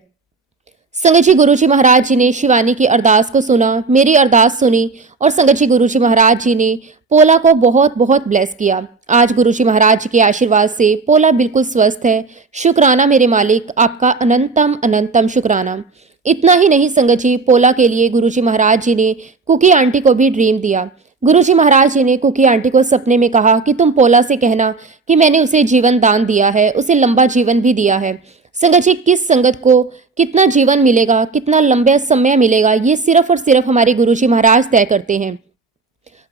संगत जी गुरुजी महाराज जी ने शिवानी की अरदास को सुना, मेरी अरदास सुनी और संगत जी गुरुजी महाराज जी ने पोला को बहुत बहुत ब्लेस किया। आज गुरुजी महाराज जी के आशीर्वाद से पोला बिल्कुल स्वस्थ है। शुक्राना मेरे मालिक, आपका अनंतम अनंतम शुक्राना। इतना ही नहीं संगत जी, पोला के लिए गुरुजी महाराज जी ने कुकी आंटी को भी ड्रीम दिया। गुरुजी महाराज जी ने कुकी आंटी को सपने में कहा कि तुम पोला से कहना कि मैंने उसे जीवन दान दिया है, उसे लंबा जीवन भी दिया है। संगत जी, किस संगत को कितना जीवन मिलेगा, कितना लंबा समय मिलेगा, ये सिर्फ और सिर्फ हमारे गुरुजी महाराज तय करते हैं।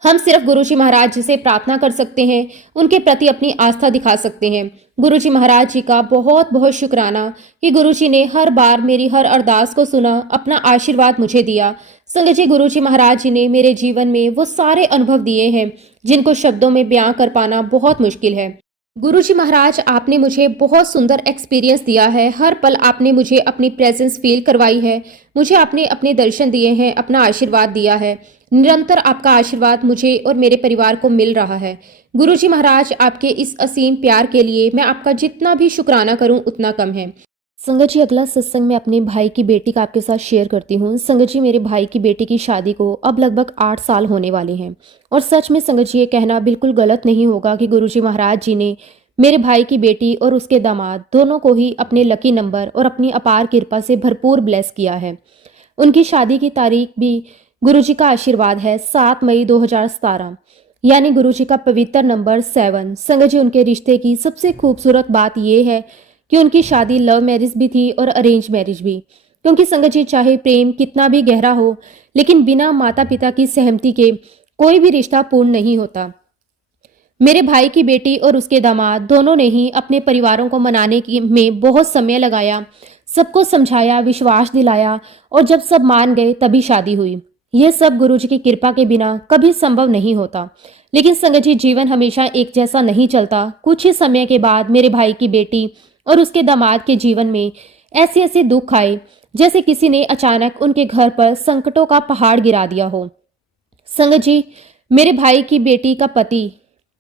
हम सिर्फ गुरुजी महाराज जी से प्रार्थना कर सकते हैं, उनके प्रति अपनी आस्था दिखा सकते हैं। गुरुजी महाराज जी का बहुत बहुत शुक्राना कि गुरुजी ने हर बार मेरी हर अरदास को सुना, अपना आशीर्वाद मुझे दिया। संगत जी, गुरुजी महाराज जी ने मेरे जीवन में वो सारे अनुभव दिए हैं जिनको शब्दों में बयां कर पाना बहुत मुश्किल है। गुरुजी महाराज, आपने मुझे बहुत सुंदर एक्सपीरियंस दिया है। हर पल आपने मुझे अपनी प्रेजेंस फील करवाई है। मुझे आपने अपने दर्शन दिए हैं, अपना आशीर्वाद दिया है। निरंतर आपका आशीर्वाद मुझे और मेरे परिवार को मिल रहा है। गुरुजी महाराज, आपके इस असीम प्यार के लिए मैं आपका जितना भी शुक्राना करूं उतना कम है। संगत जी, अगला सत्संग मैं अपने भाई की बेटी का आपके साथ शेयर करती हूँ। संगत जी, मेरे भाई की बेटी की शादी को अब लगभग 8 साल होने वाले हैं और सच में संगत जी, ये कहना बिल्कुल गलत नहीं होगा कि गुरुजी महाराज जी ने मेरे भाई की बेटी और उसके दामाद दोनों को ही अपने लकी नंबर और अपनी अपार कृपा से भरपूर ब्लेस किया है। उनकी शादी की तारीख भी गुरुजी का आशीर्वाद है 7 मई 2017, यानी गुरुजी का पवित्र नंबर 7। संगत जी, उनके रिश्ते की सबसे खूबसूरत बात यह है कि उनकी शादी लव मैरिज भी थी और अरेंज मैरिज भी। क्योंकि संगत जी, चाहे प्रेम कितना भी गहरा हो, लेकिन बिना माता पिता की सहमति के कोई भी रिश्ता पूर्ण नहीं होता। मेरे भाई की बेटी और उसके दामाद दोनों ने ही अपने परिवारों को मनाने में बहुत समय लगाया, सबको समझाया, विश्वास दिलाया और जब सब मान गए तभी शादी हुई। यह सब गुरुजी की कृपा के बिना कभी संभव नहीं होता। लेकिन संगत जी, जीवन हमेशा एक जैसा नहीं चलता। कुछ ही समय के बाद मेरे भाई की बेटी और उसके दामाद के जीवन में ऐसे ऐसे दुख आए जैसे किसी ने अचानक उनके घर पर संकटों का पहाड़ गिरा दिया हो। संगत जी, मेरे भाई की बेटी का पति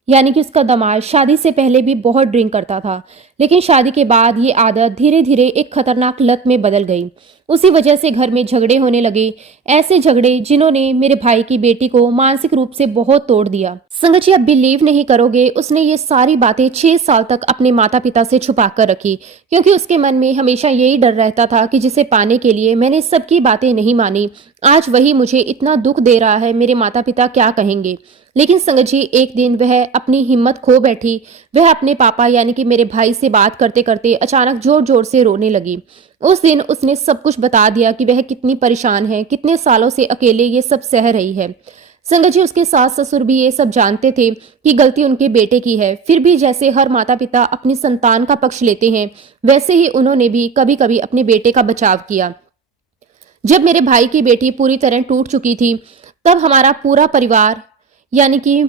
यानी कि उसका दामाद शादी से पहले भी बहुत ड्रिंक करता था, लेकिन शादी के बाद ये आदत धीरे धीरे एक खतरनाक लत में बदल गई। उसी वजह से घर में झगड़े होने लगे, ऐसे झगड़े जिन्होंने मेरे भाई की बेटी को मानसिक रूप से बहुत तोड़ दिया। संगत जी, आप बिलीव नहीं करोगे, उसने ये सारी बातें 6 साल तक अपने माता पिता से छुपा कर रखी, क्योंकि उसके मन में हमेशा यही डर रहता था कि जिसे पाने के लिए मैंने सबकी बातें नहीं मानी, आज वही मुझे इतना दुख दे रहा है, मेरे माता पिता क्या कहेंगे। लेकिन संगत जी, एक दिन वह अपनी हिम्मत खो बैठी। वह अपने पापा यानी कि मेरे भाई से बात करते करते अचानक जोर जोर से रोने लगी। उस दिन उसने सब कुछ बता दिया कि वह कितनी परेशान है, कितने सालों से अकेले ये सब सह रही है। संगत जी, उसके सास ससुर भी ये सब जानते थे कि गलती उनके बेटे की है। फिर भी जैसे हर माता पिता अपनी संतान का पक्ष लेते हैं, वैसे ही उन्होंने भी कभी कभी अपने बेटे का बचाव किया। जब मेरे भाई की बेटी पूरी तरह टूट चुकी थी, तब हमारा पूरा परिवार यानी कि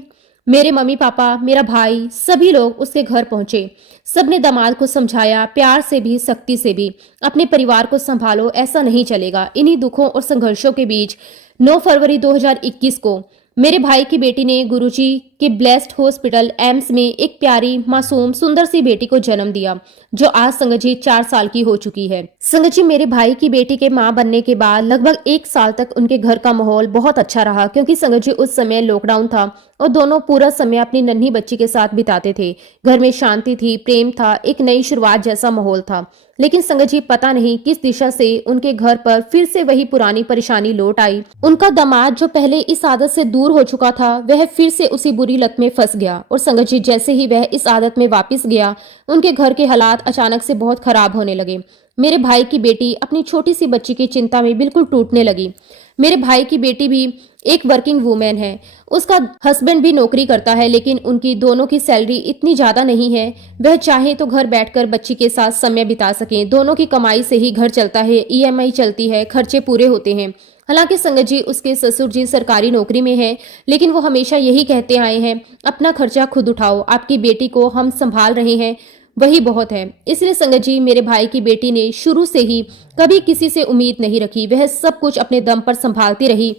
मेरे मम्मी पापा, मेरा भाई, सभी लोग उसके घर पहुंचे। सबने दामाद को समझाया, प्यार से भी सख्ती से भी, अपने परिवार को संभालो, ऐसा नहीं चलेगा। इन्हीं दुखों और संघर्षों के बीच 9 फरवरी 2021 को मेरे भाई की बेटी ने गुरुजी के ब्लेस्ड हॉस्पिटल एम्स में एक प्यारी मासूम सुंदर सी बेटी को जन्म दिया, जो आज संगत जी 4 साल की हो चुकी है। संगत जी, मेरे भाई की बेटी के मां बनने के बाद लगभग 1 साल तक उनके घर का माहौल बहुत अच्छा रहा, क्योंकि संगत जी उस समय लॉकडाउन था और दोनों पूरा समय अपनी नन्ही बच्ची के साथ बिताते थे। घर में शांति थी, प्रेम था, एक नई शुरुआत जैसा माहौल था। लेकिन संगत जी, पता नहीं किस दिशा से उनके घर पर फिर से वही पुरानी परेशानी लौट आई। उनका दामाद जो पहले इस आदत से दूर हो चुका था, वह फिर से उसी बुरी लत में फंस गया। और संगत जी, जैसे ही वह इस आदत में वापस गया, उनके घर के हालात अचानक से बहुत खराब होने लगे। मेरे भाई की बेटी अपनी छोटी सी बच्ची की चिंता में बिल्कुल टूटने लगी। मेरे भाई की बेटी भी एक वर्किंग वूमेन है, उसका हस्बैंड भी नौकरी करता है, लेकिन उनकी दोनों की सैलरी इतनी ज्यादा नहीं है वह चाहे तो घर बैठकर बच्ची के साथ समय बिता सकें। दोनों की कमाई से ही घर चलता है, ईएमआई चलती है, खर्चे पूरे होते हैं। हालांकि संगत जी, उसके ससुर जी सरकारी नौकरी में हैं, लेकिन वो हमेशा यही कहते आए हैं, अपना खर्चा खुद उठाओ, आपकी बेटी को हम संभाल रहे हैं, वही बहुत है। इसलिए संगत जी, मेरे भाई की बेटी ने शुरू से ही कभी किसी से उम्मीद नहीं रखी, वह सब कुछ अपने दम पर संभालती रही।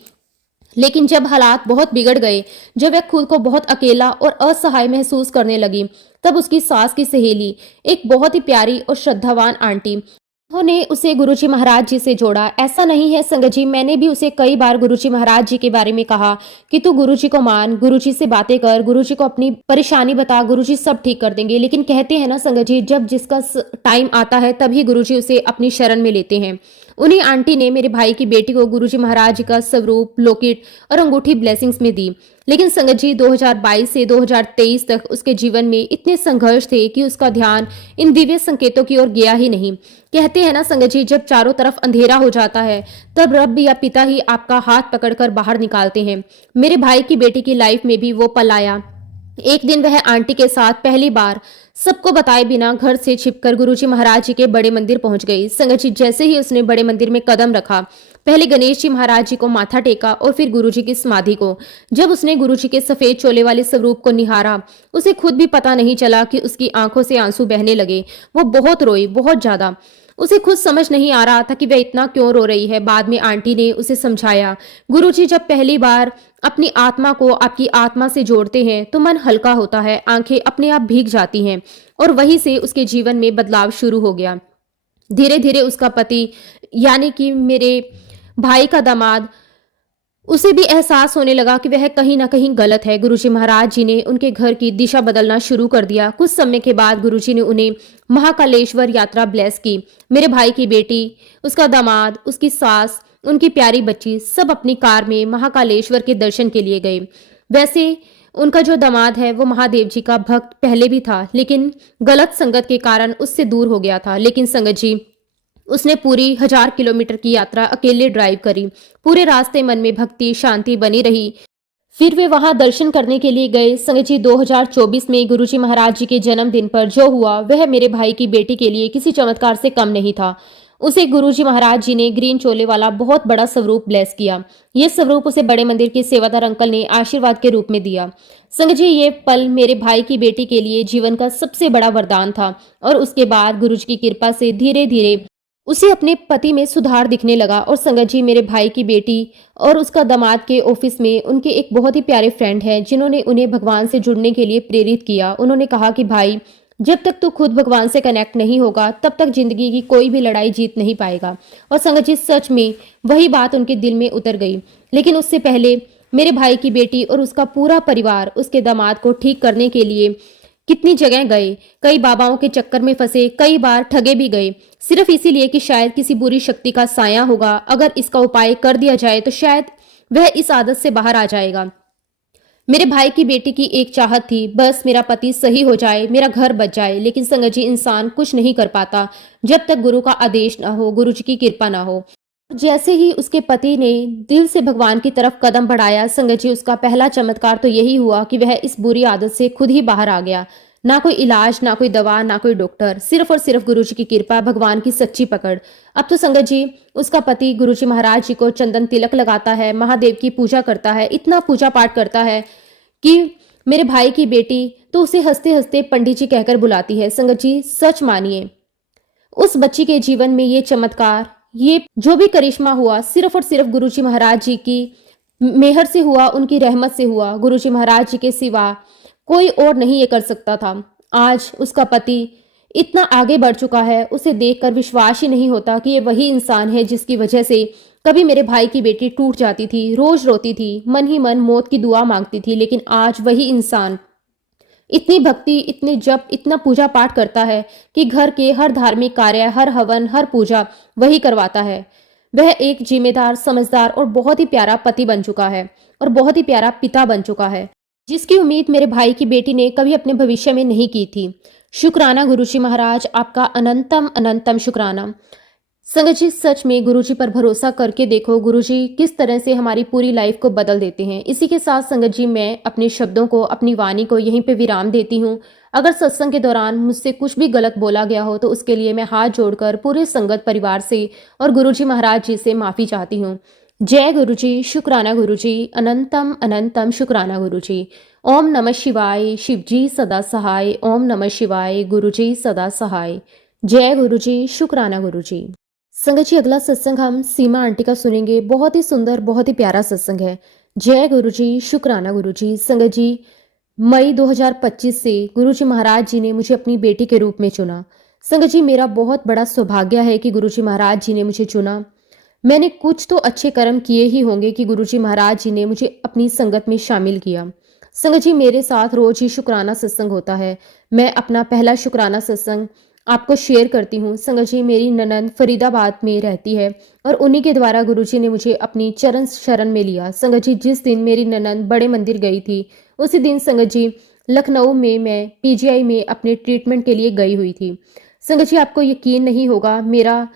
लेकिन जब हालात बहुत बिगड़ गए, जब वह खुद को बहुत अकेला और असहाय महसूस करने लगी, तब उसकी सास की सहेली, एक बहुत ही प्यारी और श्रद्धावान आंटी, उन्होंने उसे गुरुजी महाराज जी से जोड़ा। ऐसा नहीं है संगत जी, मैंने भी उसे कई बार गुरुजी महाराज जी के बारे में कहा कि तू गुरुजी को मान, गुरुजी से बातें कर, गुरुजी को अपनी परेशानी बता, गुरुजी सब ठीक कर देंगे। लेकिन कहते हैं ना संगत जी, जब जिसका टाइम आता है तभी गुरुजी उसे अपनी शरण में लेते हैं। उन्हीं आंटी ने मेरे भाई की बेटी को गुरुजी महाराज जी का स्वरूप, लॉकेट और अंगूठी ब्लेसिंग्स में दी। लेकिन संगत जी 2022 से 2023 तक उसके जीवन में इतने संघर्ष थे कि उसका ध्यान इन दिव्य संकेतों की ओर गया ही नहीं। कहते हैं ना संगत जी, जब चारों तरफ अंधेरा हो जाता है तब रब या पिता ही आपका हाथ पकड़कर बाहर निकालते हैं। मेरे भाई की बेटी की लाइफ में भी वो पल आया। एक दिन वह आंटी के साथ पहली बार सबको बताए बिना घर से छिपकर गुरुजी महाराज जी के बड़े मंदिर पहुंच गई। संगत जी जैसे ही उसने बड़े मंदिर में कदम रखा, पहले गणेश जी महाराज जी को माथा टेका और फिर गुरुजी की समाधि को। जब उसने गुरुजी के सफेद चोले वाले स्वरूप को निहारा, उसे खुद भी पता नहीं चला कि उसकी आंखों से आंसू बहने लगे। वो बहुत रोई, बहुत ज्यादा। उसे खुद समझ नहीं आ रहा था कि वह इतना क्यों रो रही है। बाद में आंटी ने उसे समझाया, गुरुजी जब पहली बार अपनी आत्मा को आपकी आत्मा से जोड़ते हैं तो मन हल्का होता है, आंखें अपने आप भीग जाती हैं। और वहीं से उसके जीवन में बदलाव शुरू हो गया। धीरे धीरे उसका पति यानी कि मेरे भाई का दामाद, उसे भी एहसास होने लगा कि वह कहीं ना कहीं गलत है। गुरुजी महाराज जी ने उनके घर की दिशा बदलना शुरू कर दिया। कुछ समय के बाद गुरुजी ने उन्हें महाकालेश्वर यात्रा ब्लेस की। मेरे भाई की बेटी, उसका दामाद, उसकी सास, उनकी प्यारी बच्ची सब अपनी कार में महाकालेश्वर के दर्शन के लिए गए। वैसे उनका जो दामाद है वो महादेव जी का भक्त पहले भी था, लेकिन गलत संगत के कारण उससे दूर हो गया था। लेकिन संगत जी उसने पूरी 1000 किलोमीटर की यात्रा अकेले ड्राइव करी। पूरे रास्ते मन में भक्ति, शांति बनी रही। फिर वे वहां दर्शन करने के लिए गए। संगत जी 2024 में गुरुजी महाराज जी के जन्मदिन पर जो हुआ वह मेरे भाई की बेटी के लिए किसी चमत्कार से कम नहीं था। उसे गुरुजी महाराज जी ने ग्रीन चोले वाला बहुत बड़ा स्वरूप ब्लेस किया। ये स्वरूप उसे बड़े मंदिर के सेवादार अंकल ने आशीर्वाद के रूप में दिया। संगत जी ये पल मेरे भाई की बेटी के लिए जीवन का सबसे बड़ा वरदान था। और उसके बाद गुरुजी की कृपा से धीरे धीरे उसे अपने पति में सुधार दिखने लगा। और संगत जी मेरे भाई की बेटी और उसका दामाद के ऑफिस में उनके एक बहुत ही प्यारे फ्रेंड हैं जिन्होंने उन्हें भगवान से जुड़ने के लिए प्रेरित किया। उन्होंने कहा कि भाई, जब तक तू खुद भगवान से कनेक्ट नहीं होगा तब तक जिंदगी की कोई भी लड़ाई जीत नहीं पाएगा। और संगत जी सच में वही बात उनके दिल में उतर गई। लेकिन उससे पहले मेरे भाई की बेटी और उसका पूरा परिवार उसके दामाद को ठीक करने के लिए कितनी जगह गए, कई बाबाओं के चक्कर में फंसे, कई बार ठगे भी गए, सिर्फ इसीलिए कि शायद किसी बुरी शक्ति का साया होगा, अगर इसका उपाय कर दिया जाए तो शायद वह इस आदत से बाहर आ जाएगा। मेरे भाई की बेटी की एक चाहत थी, बस मेरा पति सही हो जाए, मेरा घर बच जाए। लेकिन संगत जी इंसान कुछ नहीं कर पाता जब तक गुरु का आदेश ना हो, गुरु जी की कृपा ना हो। जैसे ही उसके पति ने दिल से भगवान की तरफ कदम बढ़ाया, संगत जी उसका पहला चमत्कार तो यही हुआ कि वह इस बुरी आदत से खुद ही बाहर आ गया। ना कोई इलाज, ना कोई दवा, ना कोई डॉक्टर, सिर्फ और सिर्फ गुरुजी की कृपा, भगवान की सच्ची पकड़। अब तो संगत जी उसका पति गुरुजी महाराज जी को चंदन तिलक लगाता है, महादेव की पूजा करता है, इतना पूजा पाठ करता है कि मेरे भाई की बेटी तो उसे हंसते हंसते पंडित जी कहकर बुलाती है। संगत जी सच मानिए, उस बच्ची के जीवन में ये चमत्कार, ये जो भी करिश्मा हुआ, सिर्फ और सिर्फ गुरुजी महाराज जी की मेहर से हुआ, उनकी रहमत से हुआ। गुरुजी महाराज जी के सिवा कोई और नहीं ये कर सकता था। आज उसका पति इतना आगे बढ़ चुका है, उसे देखकर विश्वास ही नहीं होता कि ये वही इंसान है जिसकी वजह से कभी मेरे भाई की बेटी टूट जाती थी, रोज रोती थी, मन ही मन मौत की दुआ मांगती थी। लेकिन आज वही इंसान इतनी भक्ति, इतने जप, इतना पूजा पाठ करता है कि घर के हर धार्मिक कार्य, हर हवन, हर पूजा वही करवाता है। वह एक जिम्मेदार, समझदार और बहुत ही प्यारा पति बन चुका है और बहुत ही प्यारा पिता बन चुका है, जिसकी उम्मीद मेरे भाई की बेटी ने कभी अपने भविष्य में नहीं की थी। शुक्राना गुरुजी महाराज, आपका अनंतम अनंतम शुक्राना। संगत जी सच में गुरुजी पर भरोसा करके देखो, गुरुजी किस तरह से हमारी पूरी लाइफ को बदल देते हैं। इसी के साथ संगत जी मैं अपने शब्दों को, अपनी वाणी को यहीं पे विराम देती हूँ। अगर सत्संग के दौरान मुझसे कुछ भी गलत बोला गया हो तो उसके लिए मैं हाथ जोड़कर पूरे संगत परिवार से और गुरुजी महाराज जी से माफी चाहती हूँ। जय गुरुजी, शुक्राना गुरुजी, अनंतम अनंतम शुक्राना गुरुजी। ओम नमः शिवाय, शिवजी सदा सहाय। ओम नमः शिवाय, गुरुजी सदा सहाय। जय गुरुजी, शुक्राना गुरुजी। संगत जी अगला सत्संग हम सीमा आंटी का सुनेंगे। बहुत ही सुंदर, बहुत ही प्यारा सत्संग है। जय गुरुजी, शुक्राना गुरुजी। संगत जी मई 2025 से गुरुजी महाराज जी ने मुझे अपनी बेटी के रूप में चुना। संगत जी मेरा बहुत बड़ा सौभाग्य है कि गुरुजी महाराज जी ने मुझे चुना। मैंने कुछ तो अच्छे कर्म किए ही होंगे कि गुरुजी महाराज जी ने मुझे अपनी संगत में शामिल किया। संगत जी मेरे साथ रोज ही शुक्राना सत्संग होता है। मैं अपना पहला शुक्राना सत्संग आपको शेयर करती हूँ। संगत जी, मेरी ननंद फरीदाबाद में रहती है और उन्हीं के द्वारा गुरुजी ने मुझे अपनी चरण शरण में लिया। संगत जी, जिस दिन मेरी ननंद बड़े मंदिर गई थी, उसी दिन संगत जी लखनऊ में मैं पीजीआई में अपने ट्रीटमेंट के लिए गई हुई थी। संगत जी, आपको यकीन नहीं होगा, मेरा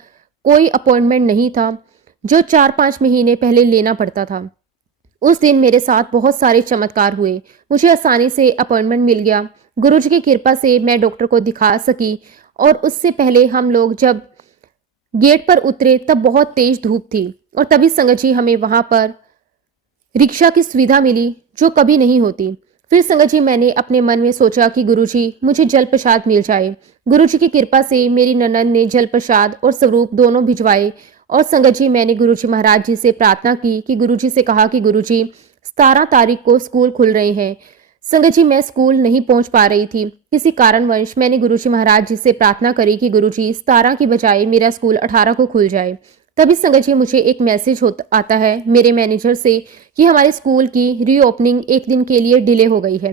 कोई अपॉइंटमेंट नहीं था जो 4-5 महीने पहले लेना पड़ता था। उस दिन मेरे साथ बहुत सारे चमत्कार हुए। मुझे आसानी से अपॉइंटमेंट मिल गया। गुरुजी की कृपा से मैं डॉक्टर को दिखा सकी और उससे पहले हम लोग जब गेट पर उतरे तब बहुत तेज धूप थी और तभी संगत जी हमें वहां पर रिक्शा की सुविधा मिली जो कभी नहीं होती। फिर संगत जी, मैंने अपने मन में सोचा कि गुरुजी मुझे जल प्रसाद मिल जाए। गुरुजी की कृपा से मेरी ननंद ने जल प्रसाद और स्वरूप दोनों भिजवाए और संगत जी, मैंने गुरुजी महाराज जी से प्रार्थना की कि गुरुजी से कहा कि गुरुजी 17 तारीख को स्कूल खुल रहे हैं। संगत जी, मैं स्कूल नहीं पहुंच पा रही थी। किसी कारणवश मैंने गुरुजी महाराज जी से प्रार्थना करी कि गुरुजी 17 की बजाय मेरा स्कूल 18 को खुल जाए। तभी संगत जी मुझे एक मैसेज आता है मेरे मैनेजर से कि हमारे स्कूल की रीओपनिंग एक दिन के लिए डिले हो गई है।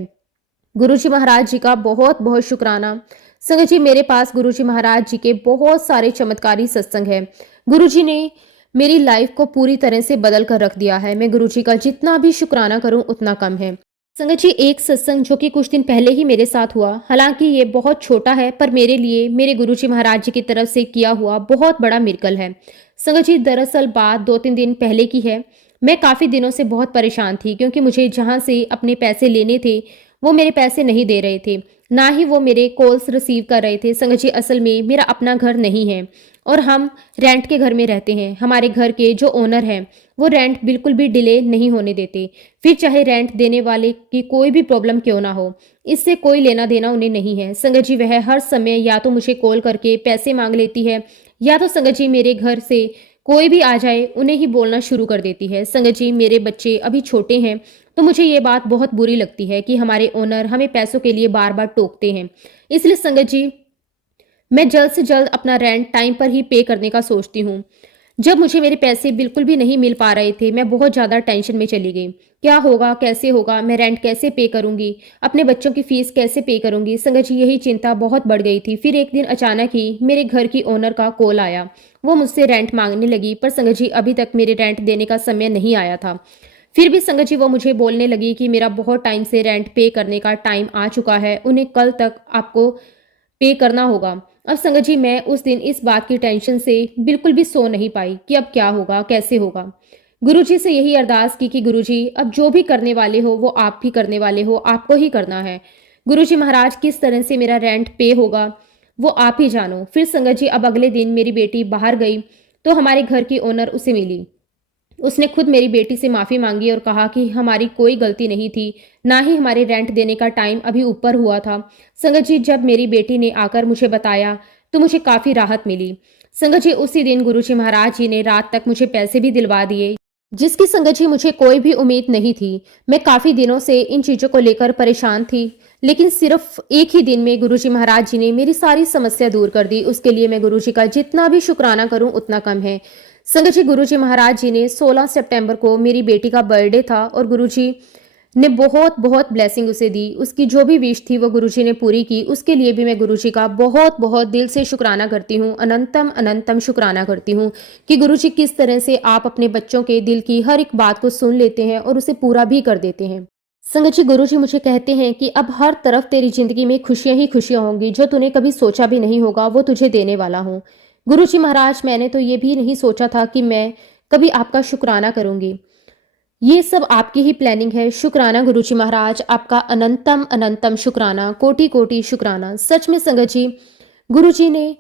गुरुजी महाराज जी का बहुत बहुत शुक्राना। संगत जी, मेरे पास गुरुजी महाराज जी के बहुत सारे चमत्कारी सत्संग है। गुरुजी ने मेरी लाइफ को पूरी तरह से बदल कर रख दिया है। मैं गुरुजी का जितना भी शुक्राना करूं उतना कम है। संगत जी, एक सत्संग जो कि कुछ दिन पहले ही मेरे साथ हुआ, हालांकि ये बहुत छोटा है पर मेरे लिए मेरे गुरुजी महाराज जी की तरफ से किया हुआ बहुत बड़ा मिरेकल है। संगत जी, दरअसल बात 2-3 दिन पहले की है। मैं काफ़ी दिनों से बहुत परेशान थी क्योंकि मुझे जहाँ से अपने पैसे लेने थे वो मेरे पैसे नहीं दे रहे थे, ना ही वो मेरे कॉल्स रिसीव कर रहे थे। संगत जी, असल में मेरा अपना घर नहीं है और हम रेंट के घर में रहते हैं। हमारे घर के जो ओनर हैं वो रेंट बिल्कुल भी डिले नहीं होने देते, फिर चाहे रेंट देने वाले की कोई भी प्रॉब्लम क्यों ना हो, इससे कोई लेना देना उन्हें नहीं है। संगत जी, वह हर समय या तो मुझे कॉल करके पैसे मांग लेती है या तो संगत जी मेरे घर से कोई भी आ जाए उन्हें ही बोलना शुरू कर देती है। संगत जी, मेरे बच्चे अभी छोटे हैं तो मुझे ये बात बहुत बुरी लगती है कि हमारे ओनर हमें पैसों के लिए बार बार टोकते हैं। इसलिए संगत जी, मैं जल्द से जल्द अपना रेंट टाइम पर ही पे करने का सोचती हूँ। जब मुझे मेरे पैसे बिल्कुल भी नहीं मिल पा रहे थे, मैं बहुत ज़्यादा टेंशन में चली गई। क्या होगा, कैसे होगा, मैं रेंट कैसे पे करूंगी, अपने बच्चों की फीस कैसे पे करूंगी। संगत जी, यही चिंता बहुत बढ़ गई थी। फिर एक दिन अचानक ही मेरे घर की ओनर का कॉल आया। वो मुझसे रेंट मांगने लगी पर संगत जी अभी तक मेरे रेंट देने का समय नहीं आया था। फिर भी संगत जी वो मुझे बोलने लगी कि मेरा बहुत टाइम से रेंट पे करने का टाइम आ चुका है, उन्हें कल तक आपको पे करना होगा। अब संगत जी, मैं उस दिन इस बात की टेंशन से बिल्कुल भी सो नहीं पाई कि अब क्या होगा, कैसे होगा। गुरुजी से यही अरदास की कि गुरुजी, अब जो भी करने वाले हो वो आप भी करने वाले हो, आपको ही करना है। गुरुजी महाराज, किस तरह से मेरा रेंट पे होगा वो आप ही जानो। फिर संगत जी, अब अगले दिन मेरी बेटी बाहर गई तो हमारे घर की ओनर उसे मिली। उसने खुद मेरी बेटी से माफ़ी मांगी और कहा कि हमारी कोई गलती नहीं थी, ना ही हमारे रेंट देने का टाइम अभी ऊपर हुआ था। संगत जी, जब मेरी बेटी ने आकर मुझे बताया तो मुझे काफ़ी राहत मिली। संगत जी, उसी दिन गुरुजी महाराज जी ने रात तक मुझे पैसे भी दिलवा दिए, जिसकी संगत जी मुझे कोई भी उम्मीद नहीं थी। मैं काफ़ी दिनों से इन चीज़ों को लेकर परेशान थी, लेकिन सिर्फ एक ही दिन में गुरुजी महाराज जी ने मेरी सारी समस्या दूर कर दी। उसके लिए मैं गुरुजी का जितना भी शुक्राना करूं उतना कम है। संगत जी, गुरुजी महाराज जी ने 16 सितंबर को मेरी बेटी का बर्थडे था और गुरुजी ने बहुत बहुत ब्लेसिंग उसे दी। उसकी जो भी विश थी वो गुरुजी ने पूरी की। उसके लिए भी मैं गुरुजी का बहुत बहुत दिल से शुक्राना करती हूँ, अनंतम अनंतम शुक्राना करती हूँ कि गुरुजी किस तरह से आप अपने बच्चों के दिल की हर एक बात को सुन लेते हैं और उसे पूरा भी कर देते हैं। संगत जी, गुरुजी मुझे कहते हैं कि अब हर तरफ तेरी जिंदगी में खुशियां ही खुशियां होंगी, जो तूने कभी सोचा भी नहीं होगा वो तुझे देने वाला हूँ। गुरुजी महाराज, मैंने तो ये भी नहीं सोचा था कि मैं कभी आपका शुक्राना करूंगी। ये सब आपकी ही प्लानिंग है। शुक्राना गुरुजी महाराज, आपका अनंतम अनंतम शुक्राना, कोटि कोटि शुक्राना। सच में संगत जी, गुरुजी ने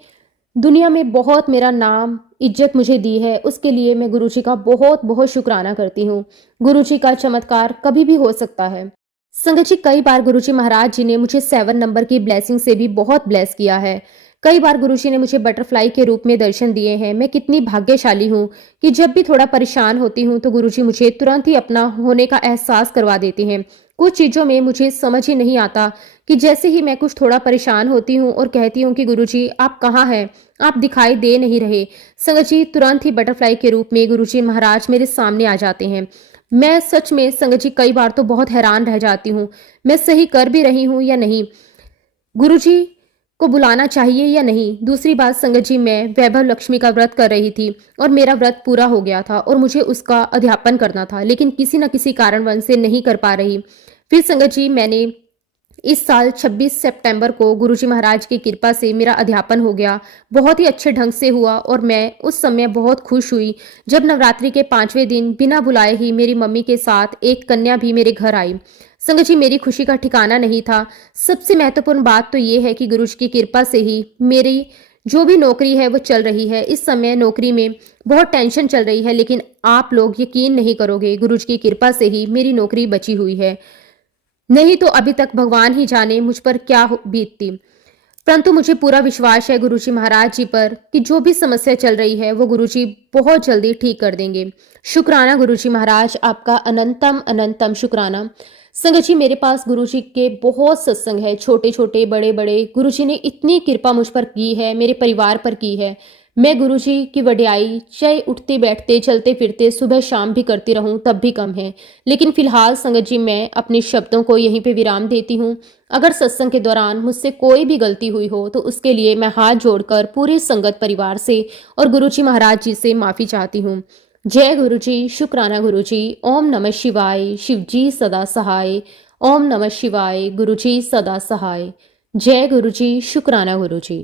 दुनिया में बहुत मेरा नाम इज्जत मुझे दी है, उसके लिए मैं गुरुजी का बहुत बहुत शुक्राना करती हूँ। गुरुजी का चमत्कार कभी भी हो सकता है। संगत जी, कई बार गुरुजी महाराज जी ने मुझे 7 नंबर की ब्लेसिंग से भी बहुत ब्लेस किया है। कई बार गुरुजी ने मुझे बटरफ्लाई के रूप में दर्शन दिए हैं। मैं कितनी भाग्यशाली हूँ कि जब भी थोड़ा परेशान होती हूँ तो गुरुजी मुझे तुरंत ही अपना होने का एहसास करवा देते हैं। कुछ चीज़ों में मुझे समझ ही नहीं आता कि जैसे ही मैं कुछ थोड़ा परेशान होती हूँ और कहती हूँ कि गुरुजी आप कहाँ हैं, आप दिखाई दे नहीं रहे, संगत जी तुरंत ही बटरफ्लाई के रूप में गुरुजी महाराज मेरे सामने आ जाते हैं। मैं सच में संगत जी कई बार तो बहुत हैरान रह जाती हूँ, मैं सही कर भी रही हूँ या नहीं। गुरुजी को बुलाना चाहिए या नहीं। दूसरी बात संगत जी, मैं वैभव लक्ष्मी का व्रत कर रही थी और मेरा व्रत पूरा हो गया था और मुझे उसका अध्यापन करना था, लेकिन किसी न किसी कारणवश से नहीं कर पा रही। फिर संगत जी, मैंने इस साल 26 सितंबर को गुरुजी महाराज की कृपा से मेरा अध्यापन हो गया। बहुत ही अच्छे ढंग से हुआ और मैं उस समय बहुत खुश हुई जब नवरात्रि के 5वें दिन बिना बुलाए ही मेरी मम्मी के साथ एक कन्या भी मेरे घर आई। संगत जी, मेरी खुशी का ठिकाना नहीं था। सबसे महत्वपूर्ण बात तो ये है कि गुरुजी की कृपा से ही मेरी जो भी नौकरी है वो चल रही है। इस समय नौकरी में बहुत टेंशन चल रही है, लेकिन आप लोग यकीन नहीं करोगे, गुरुजी की कृपा से ही मेरी नौकरी बची हुई है। नहीं तो अभी तक भगवान ही जाने मुझ पर क्या बीतती। परंतु मुझे पूरा विश्वास है गुरुजी महाराज जी पर कि जो भी समस्या चल रही है वो गुरुजी बहुत जल्दी ठीक कर देंगे। शुक्राना गुरुजी महाराज, आपका अनंतम अनंतम शुक्राना। संगत जी, मेरे पास गुरुजी के बहुत सत्संग है, छोटे छोटे बड़े बड़े। गुरुजी ने इतनी कृपा मुझ पर की है, मेरे परिवार पर की है। मैं गुरुजी की वडियाई चाहे उठते बैठते चलते फिरते सुबह शाम भी करती रहूं तब भी कम है। लेकिन फिलहाल संगत जी, मैं अपने शब्दों को यहीं पे विराम देती हूँ। अगर सत्संग के दौरान मुझसे कोई भी गलती हुई हो तो उसके लिए मैं हाथ जोड़कर पूरे संगत परिवार से और गुरुजी महाराज जी से माफ़ी चाहती हूँ। जय गुरुजी, शुक्राना गुरुजी। ओम नमः शिवाय, शिवजी सदा सहाय। ओम नमः शिवाय, गुरुजी सदा सहाय। जय गुरुजी, शुक्राना गुरुजी।